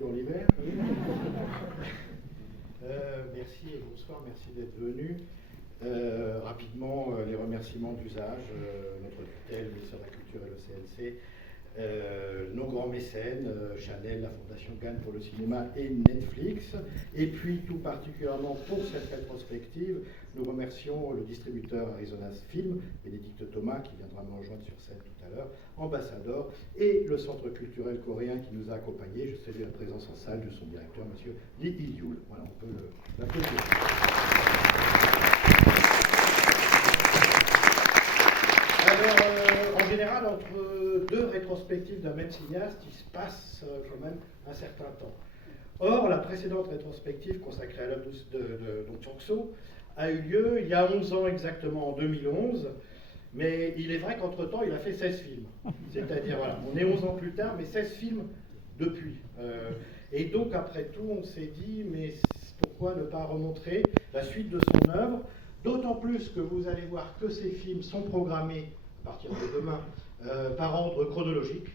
Pour l'hiver. Merci et bonsoir, merci d'être venu. Rapidement, les remerciements d'usage, notre tutelle, le ministère de la Culture et le CNC, nos grands mécènes, Chanel, la Fondation Cannes pour le cinéma et Netflix. Et puis, tout particulièrement pour cette rétrospective, nous remercions le distributeur Arizona Film, Bénédicte Thomas, qui viendra me rejoindre sur scène tout à l'heure, Ambassador, et le Centre culturel coréen qui nous a accompagnés. Je salue la présence en salle de son directeur, M. Lee Il-yul. Voilà, on peut l'applaudir. Alors, en général, entre deux rétrospectives d'un même cinéaste, il se passe quand même un certain temps. Or, la précédente rétrospective consacrée à l'œuvre de Dong Sang-soo a eu lieu il y a 11 ans exactement, en 2011, mais il est vrai qu'entre-temps, il a fait 16 films. C'est-à-dire, voilà, on est 11 ans plus tard, mais 16 films depuis. Et donc, après tout, on s'est dit, mais pourquoi ne pas remontrer la suite de son œuvre, d'autant plus que vous allez voir que ces films sont programmés, à partir de demain, par ordre chronologique.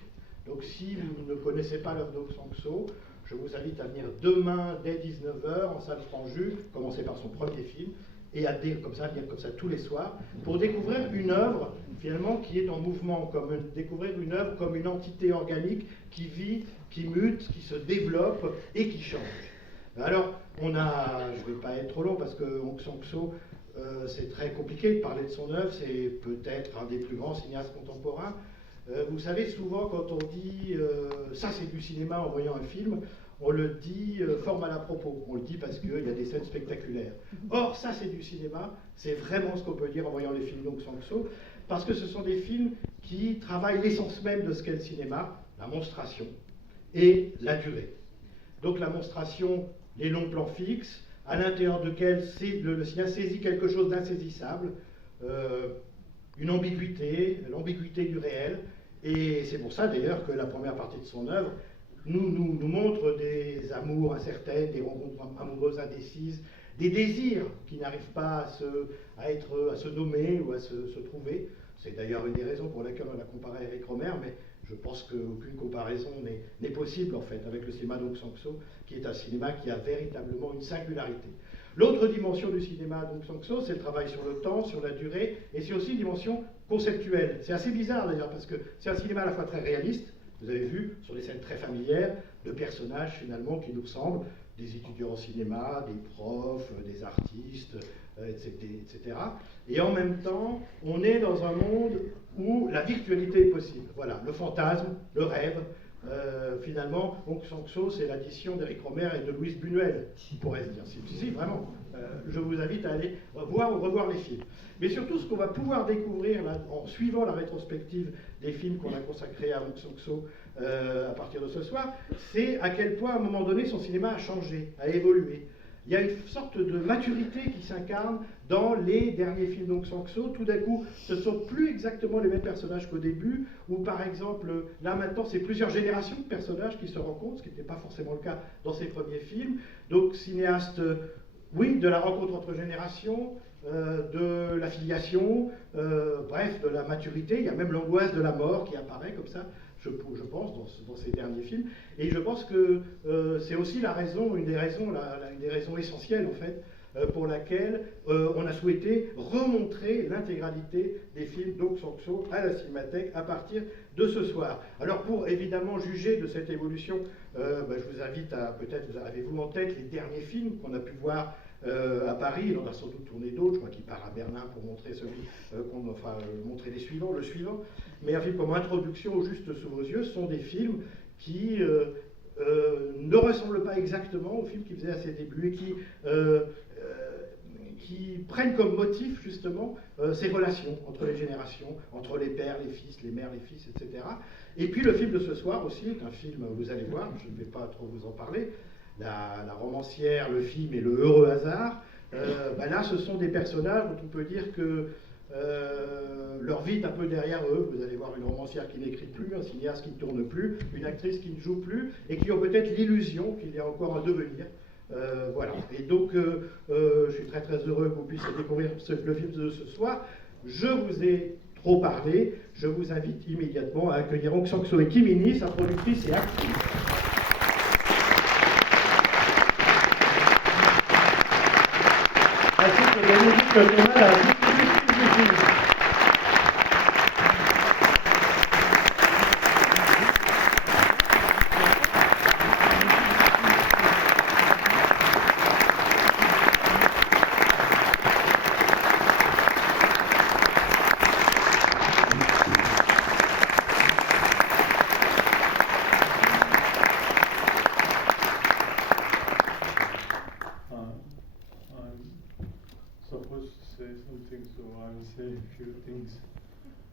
Donc, si vous ne connaissez pas l'œuvre de Sang-soo, je vous invite à venir demain dès 19h en salle Franjus, commencer par son premier film, et à venir comme ça tous les soirs, pour découvrir une œuvre finalement qui est en mouvement, découvrir une œuvre comme une entité organique qui vit, qui mute, qui se développe et qui change. Alors, je ne vais pas être trop long parce que Dong Sang-soo, c'est très compliqué de parler de son œuvre, c'est peut-être un des plus grands cinéastes contemporains. Vous savez, souvent quand on dit ça c'est du cinéma en voyant un film, on le dit fort mal à propos. On le dit parce qu'il y a des scènes spectaculaires. Or, ça c'est du cinéma, c'est vraiment ce qu'on peut dire en voyant les films Dong Sang-soo, parce que ce sont des films qui travaillent l'essence même de ce qu'est le cinéma, la monstration et la durée. Donc la monstration, les longs plans fixes, à l'intérieur duquel le cinéaste saisit quelque chose d'insaisissable, une ambiguïté, l'ambiguïté du réel. Et c'est pour ça d'ailleurs que la première partie de son œuvre nous montre des amours incertaines, des rencontres amoureuses indécises, des désirs qui n'arrivent pas à se nommer ou à se trouver. C'est d'ailleurs une des raisons pour lesquelles on l'a comparé à Eric Rohmer, mais je pense qu'aucune comparaison n'est possible en fait avec le cinéma Dong Sang-soo, qui est un cinéma qui a véritablement une singularité. L'autre dimension du cinéma Dong Sang-soo, c'est le travail sur le temps, sur la durée, et c'est aussi une dimension conceptuelle. C'est assez bizarre d'ailleurs, parce que c'est un cinéma à la fois très réaliste, vous avez vu, sur des scènes très familières, de personnages finalement qui nous ressemblent, des étudiants en cinéma, des profs, des artistes, etc. Et en même temps, on est dans un monde où la virtualité est possible. Voilà, le fantasme, le rêve. Finalement, Dong Sang-soo, c'est l'addition d'Eric Rohmer et de Louise Buñuel, on pourrait se dire. Si, vraiment. Je vous invite à aller revoir les films. Mais surtout, ce qu'on va pouvoir découvrir là, en suivant la rétrospective des films qu'on a consacrés à Dong Sang-soo à partir de ce soir, c'est à quel point, à un moment donné, son cinéma a changé, a évolué. Il y a une sorte de maturité qui s'incarne dans les derniers films Dong Sang-soo. Tout d'un coup, ce ne sont plus exactement les mêmes personnages qu'au début, ou par exemple, là maintenant, c'est plusieurs générations de personnages qui se rencontrent, ce qui n'était pas forcément le cas dans ses premiers films. Donc, cinéaste, oui, de la rencontre entre générations, de la filiation, bref, de la maturité. Il y a même l'angoisse de la mort qui apparaît comme ça, je pense, dans ces derniers films. Et je pense que c'est aussi une des raisons essentielles, en fait, pour laquelle on a souhaité remontrer l'intégralité des films Dong Sang-soo à la Cinémathèque à partir de ce soir. Alors, pour évidemment juger de cette évolution, je vous invite à, peut-être, avez-vous en tête les derniers films qu'on a pu voir à Paris. Il en a sans doute tourné d'autres, je crois qu'il part à Berlin pour montrer montrer le suivant. Mais un film comme Introduction au juste sous vos yeux sont des films qui ne ressemblent pas exactement aux films qu'il faisait à ses débuts et qui prennent comme motif justement ces relations entre les générations, entre les pères, les fils, les mères, les fils, etc. Et puis le film de ce soir aussi est un film, vous allez voir, je ne vais pas trop vous en parler, la romancière, le film et le heureux hasard, là ce sont des personnages dont on peut dire que leur vie est un peu derrière eux. Vous allez voir une romancière qui n'écrit plus, un cinéaste qui ne tourne plus, une actrice qui ne joue plus, et qui ont peut-être l'illusion qu'il y a encore un devenir. Voilà. Et donc, je suis très très heureux que vous puissiez découvrir le film de ce soir. Je vous ai trop parlé. Je vous invite immédiatement à accueillir Aung San Suu Kyi, sa productrice et actrice. Ainsi que la musique nationale à la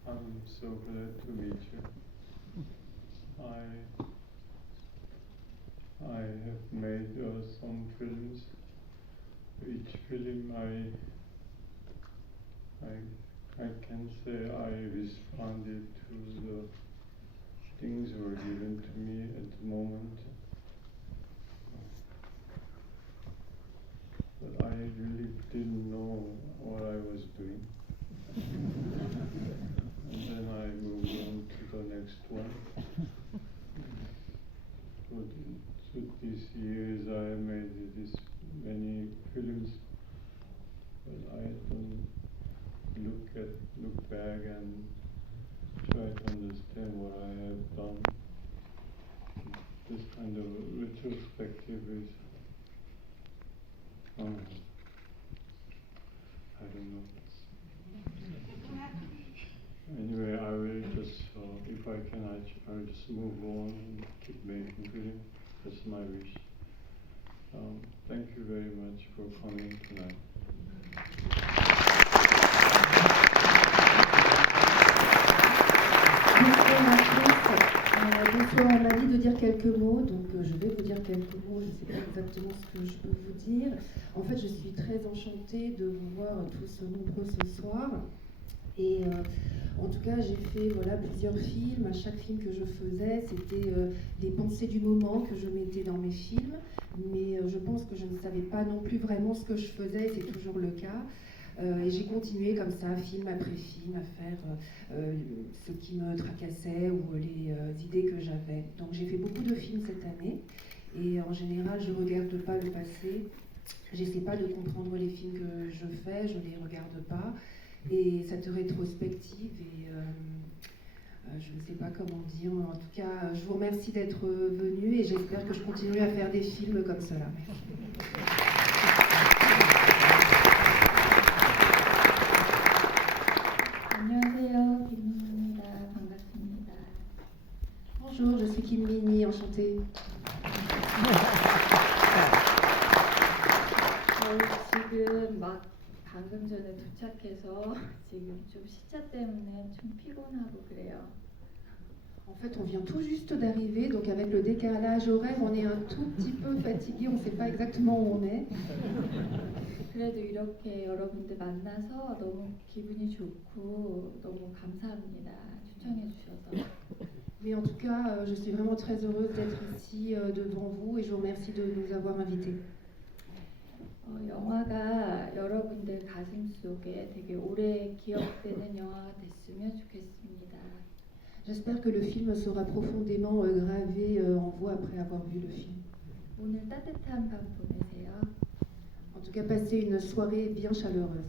I'm so glad to meet you. I have made some films. Each film I can say I responded to the things were given to me at the moment. But I really didn't know what I was doing. And then I moved on to the next one. So these years I made this many films, but I don't look back and try to understand what I have done. This kind of retrospective is, I don't know. Anyway, I will just, if I can, I'll just move on and keep making films. That's my wish. Thank you very much for coming tonight. Bonsoir, on m'a dit de dire quelques mots, donc je vais vous dire quelques mots, je ne sais pas exactement ce que je peux vous dire. En fait, je suis très enchantée de vous voir tous nombreux ce soir. Et en tout cas, j'ai fait plusieurs films. À chaque film que je faisais, c'était des pensées du moment que je mettais dans mes films. Mais je pense que je ne savais pas non plus vraiment ce que je faisais, c'est toujours le cas. Et j'ai continué comme ça, film après film, à faire ce qui me tracassait ou les idées que j'avais. Donc j'ai fait beaucoup de films cette année. Et en général, je ne regarde pas le passé. J'essaie pas de comprendre les films que je fais, je ne les regarde pas. Et cette rétrospective, et je ne sais pas comment dire, mais en tout cas, je vous remercie d'être venus et j'espère que je continuerai à faire des films comme cela. 안녕하세요, 김민희입니다. 반갑습니다. Bonjour, je suis Kim Min-hee, enchantée. 지금 방금 전에 도착해서 지금 좀 시차 때문에 좀 피곤하고 그래요. En fait, on vient tout juste d'arriver, donc avec le décalage horaire, on est un tout petit peu fatigué, on ne sait pas exactement où on est. 그래도 이렇게 여러분들 만나서 너무 기분이 좋고 너무 감사합니다. 초청해 주셔서. Mais en tout cas, je suis vraiment très heureuse d'être ici devant vous et je vous remercie de nous avoir invités. 영화가 여러분들 가슴 속에 되게 오래 기억되는 영화가 됐으면 좋겠습니다. J'espère que le film sera profondément gravé en vous après avoir vu le film. 오늘 따뜻한 밤 보내세요. En tout cas, passez une soirée bien chaleureuse.